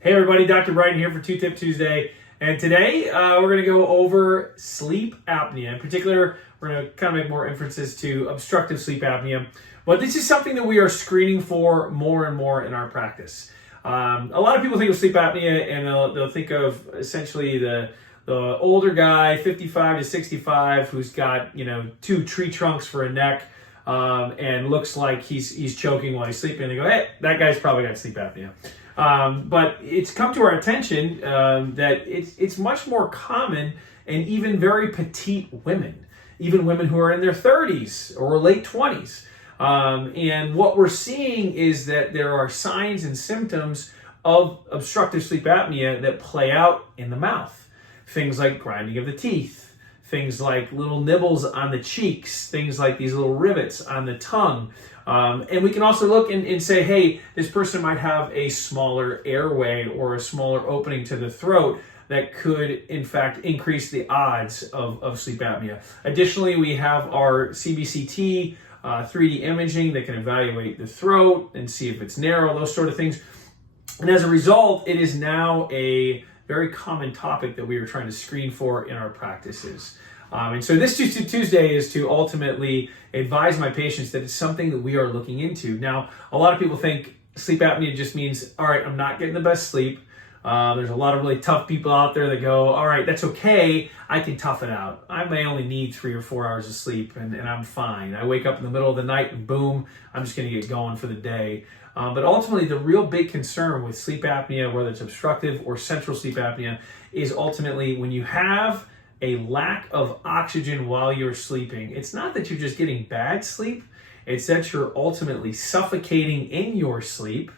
Hey everybody, Dr. Brian here for Two Tip Tuesday. And today we're going to go over sleep apnea. In particular, we're going to kind of make more inferences to obstructive sleep apnea. But this is something that we are screening for more and more in our practice. A lot of people think of sleep apnea and they'll think of essentially the older guy, 55 to 65, who's got, two tree trunks for a neck and looks like he's choking while he's sleeping. They go, hey, that guy's probably got sleep apnea. But it's come to our attention that it's much more common in even very petite women, even women who are in their 30s or late 20s. And what we're seeing is that there are signs and symptoms of obstructive sleep apnea that play out in the mouth. Things like grinding of the teeth, things like little nibbles on the cheeks, things like these little rivets on the tongue. And we can also look and say, hey, this person might have a smaller airway or a smaller opening to the throat that could, in fact, increase the odds of sleep apnea. Additionally, we have our CBCT, 3D imaging that can evaluate the throat and see if it's narrow, those sort of things. And as a result, it is now a very common topic that we are trying to screen for in our practices. And so this Tuesday is to ultimately advise my patients that it's something that we are looking into. Now, a lot of people think sleep apnea just means, all right, I'm not getting the best sleep. There's a lot of really tough people out there that go, all right, that's okay. I can tough it out. I may only need 3 or 4 hours of sleep and I'm fine. I wake up in the middle of the night and boom, I'm just going to get going for the day. But ultimately, the real big concern with sleep apnea, whether it's obstructive or central sleep apnea, is ultimately when you have a lack of oxygen while you're sleeping. It's not that you're just getting bad sleep, it's that you're ultimately suffocating in your sleep.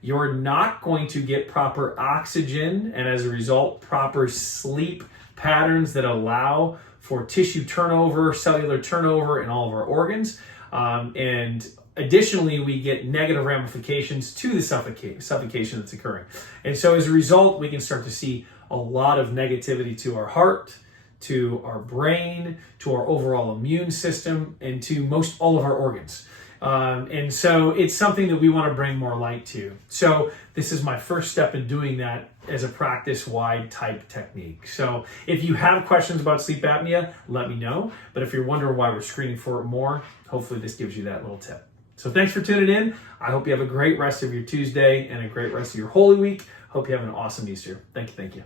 You're not going to get proper oxygen, and as a result, proper sleep patterns that allow for tissue turnover, cellular turnover in all of our organs. And additionally, we get negative ramifications to the suffocation that's occurring. And so as a result, we can start to see a lot of negativity to our heart, to our brain, to our overall immune system, and to most all of our organs. And so it's something that we want to bring more light to. So this is my first step in doing that as a practice-wide type technique. So if you have questions about sleep apnea, let me know. But if you're wondering why we're screening for it more, hopefully this gives you that little tip. So thanks for tuning in. I hope you have a great rest of your Tuesday and a great rest of your Holy Week. Hope you have an awesome Easter. Thank you.